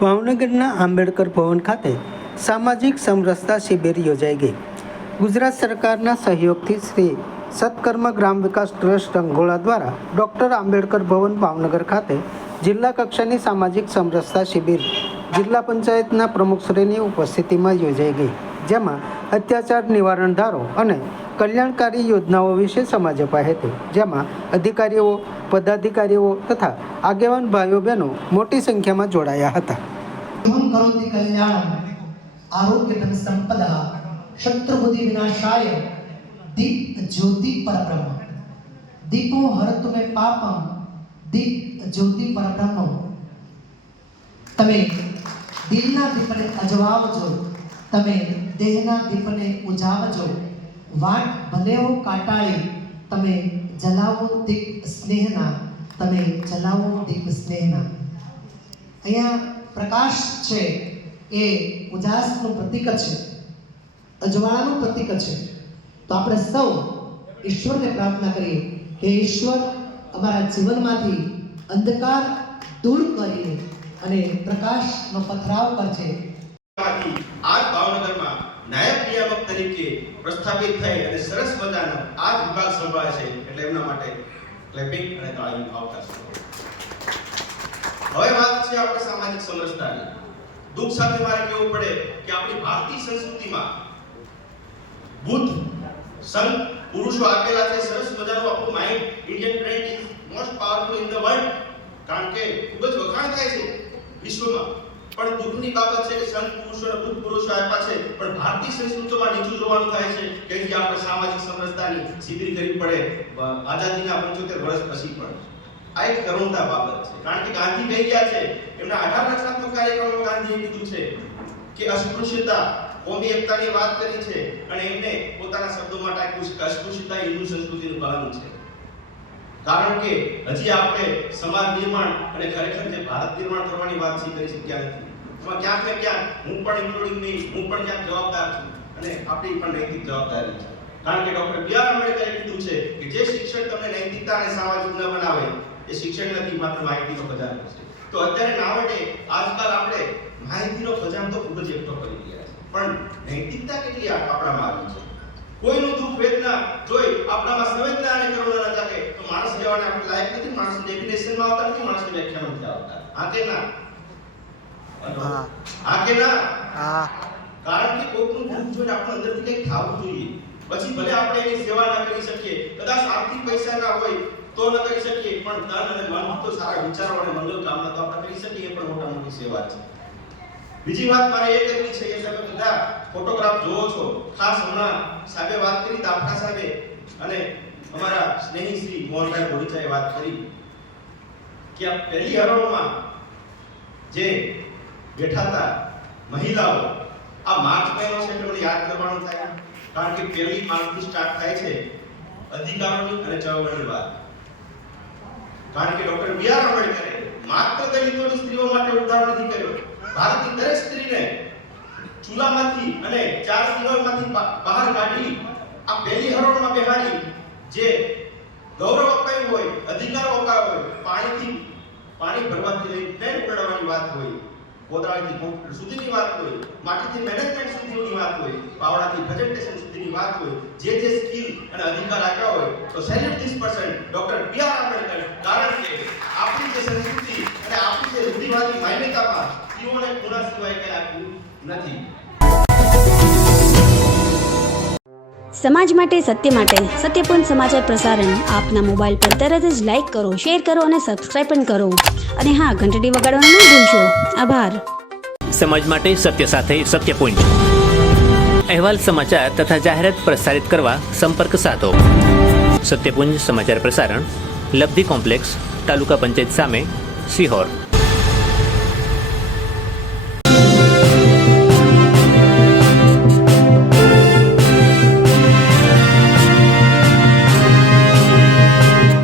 ભાવનગરના આંબેડકર ભવન ખાતે સામાજિક સમરસતા શિબિર યોજાઈ ગઈ। ગુજરાત સરકારના સહયોગથી શ્રી સત્કર્મ ગ્રામ વિકાસ ટ્રસ્ટ અંગોલા દ્વારા ડૉક્ટર આંબેડકર ભવન ભાવનગર ખાતે જિલ્લા કક્ષાની સામાજિક સમરસતા શિબિર જિલ્લા પંચાયતના પ્રમુખશ્રીની ઉપસ્થિતિમાં યોજાઈ ગઈ, જેમાં અત્યાચાર નિવારણ ધારો અને કલ્યાણકારી યોજનાઓ વિશે સમજ અપાઈ હતી, જેમાં અધિકારીઓ, પદાધિકારીઓ તથા આગેવાન ભાઈઓ બહેનો મોટી સંખ્યામાં જોડાયા હતા। करोति कल्याणं आरोग्यधन संपदा शत्रुबुद्धि विनाशाय दीप ज्योति परब्रह्म दीपो हरतु मे पापम दीप ज्योति परब्रह्म। તમે દિલના દીપને અજવાવજો, તમે દેહના દીપને ઉજાવજો, વાટ ભલે હો કાટાળી, તમે જલાવો દીપ સ્નેહના, તમે જલાવો દીપ સ્નેહના। અહીંયા પ્રકાશ છે એ ઉજાસનું પ્રતીક છે, અજવાળાનું પ્રતીક છે। તો આપણે સૌ ઈશ્વરને પ્રાર્થના કરીએ કે ઈશ્વર અમારા જીવનમાંથી અંધકાર દૂર કરીને અને પ્રકાશનો પથરાવ કરશે। આજ ભાવનગરમાં નાયબ નિયામક તરીકે પ્રસ્થાપિત થઈ અને સરસ મજાનો આ વિભાગ સંભાળે છે, એટલે એમના માટે ક્લેપિંગ અને તાળીનો અવકાશ। હવે વાત છે આપણે સામાજિક સમરસતાની। દુઃખ સાથે મારે કહેવું પડે કે આપણી ભારતીય સંસ્કૃતિમાં બુદ્ધ સંત પુરુષો આપેલા છે। સરસ મજાનું આપણું mind, Indian brain is most powerful in the world, કારણ કે ખૂબ જ વખાણ થાય છે વિશ્વમાં। પણ દુઃખની બાબત છે કે સંત પુરુષો અને બુદ્ધ પુરુષો આપ્યા છે, પણ ભારતીય સંસ્કૃતિમાં નીચું જોવાનું થાય છે કે આપણે સામાજિક સમરસતાની શિબિર કરવી પડે આઝાદીના 75 વર્ષ પછી પણ। આ એક કરુણતા બાબત છે, કારણ કે ગાંધી કહી ગયા છે, એમના 18 રચનાત્મક કાર્યક્રમમાં ગાંધીએ કીધું છે કે અસ્પૃશ્યતા, કોમી એકતાની વાત કરી છે, અને એમને પોતાના શબ્દોમાં ટાંક્યું છે કે અસ્પૃશ્યતા હિન્દુ સંસ્કૃતિનું કલંક છે। કારણ કે હજી આપણે સમાજ નિર્માણ અને ખરેખર જે ભારત નિર્માણ કરવાની વાત છે કરી શક્યા નથી। એમાં ક્યાંક ને ક્યાંક હું પણ ઇન્ક્લુડિંગ મી, હું પણ ક્યાંક જવાબદાર છું, અને આપણી પણ નૈતિક જવાબદારી છે। કારણ કે ડોક્ટર બી.આર. આંબેડકરે કીધું છે કે જે શિક્ષક તમને નૈતિકતા અને સામાજિક ન બનાવે એ શિક્ષક નથી, માત્ર માહિતીનો ખજાનો છે। તો અત્યારે નાવડે આજકાલ આપણે માહિતીનો ખજાનો તો ખૂબ જ એકઠો કરી રહ્યા છે, પણ નૈતિકતા કેટલી આપણામાં આવી છે? કોઈનું દુઃખ વેદના જોઈ આપણામાં સંવેદના અને કરુણા ન જાગે તો માણસ લેવાને આપણે લાયક નથી, માણસ ડેફિનેશનમાં આવતા નથી, માણસની વ્યાખ્યામાં નથી આવતા। આ કે ના? આ કે ના? કારણ કે કોઈનું દુઃખ જોઈને આપણે અંદરથી કંઈક થવું જોઈએ। પછી ભલે આપણે એની સેવા ન કરી શકીએ, કદાચ આર્થિક પૈસા ના હોય તો ન કરી શકીએ, પણ તન અને મન તો સારા વિચારો અને મંગલ કામના તો આપણે કરી શકીએ, એ પણ મોટા મોટી સેવા છે। બીજી વાત મારે એ કરવી છે કે તમે બધા ફોટોગ્રાફ જોવો છો, ખાસ હમણાં સાહેબે વાત કરી, તાપકા સાહેબે અને અમારા સ્નેહી શ્રી મોહનભાઈ બોરીચાએ વાત કરી કે આ પહેલી હરોળમાં જે બેઠા હતા મહિલાઓ, આ માર્ચ મહિનો છે એટલે મને યાદ કરવાનું થાય, કારણ કે પહેલી માર્ચથી સ્ટાર્ટ થાય છે અધિકારોની અને ચળવળની વાત। કારણ કે ડોક્ટર બી.આર. આંબેડકરે માત્ર દલિતોની સ્ત્રીઓ માટે ઉદ્ધાર નથી કર્યો, ભારતની દરેક સ્ત્રીને ચૂલામાંથી અને 4 દિવાલમાંથી બહાર કાઢી આ પહેલી હરોળમાં બેહાડી જે ગૌરવ અપાયું હોય, અધિકારો અપાયો હોય, પાણી ભરવાથી લઈ ટ્રેન ઉડાડવાની વાત હોય, કોદાળીથી કોમ્પ્યુટર સુધીની વાત હોય, માટીથી મેનેજમેન્ટ સુધીની વાત હોય, પાવડાથી પ્રેઝન્ટેશન સુધીની વાત હોય, જે સ્કિલ અને અધિકાર આપ્યા હોય, તો salute this person doctor B R. Ambedkar. કારણ કે આપણી જે સંસ્કૃતિ અને આપણી જે રૂઢિવાદી માન્યતામાં સ્ત્રીઓને ગુના સિવાય કંઈ આપ્યું નથી। સમાજ માટે, સત્ય માટે, સત્યપૂર્ણ સમાચાર પ્રસારણ આપના મોબાઈલ પર તરત જ લાઈક કરો, શેર કરો અને સબસ્ક્રાઇબ પણ કરો, અને હા, ઘંટડી વગાડવાનું ન ભૂલશો। આભાર। સમાજ માટે સત્ય સાથે સત્યપૂર્ણ અહેવાલ, સમાચાર તથા જાહેરાત પ્રસારિત કરવા સંપર્ક સાધો। સત્યપુંજ સમાચાર પ્રસારણ, લબ્ધિ કોમ્પ્લેક્સ, તાલુકા પંચાયત સામે, સિહોર।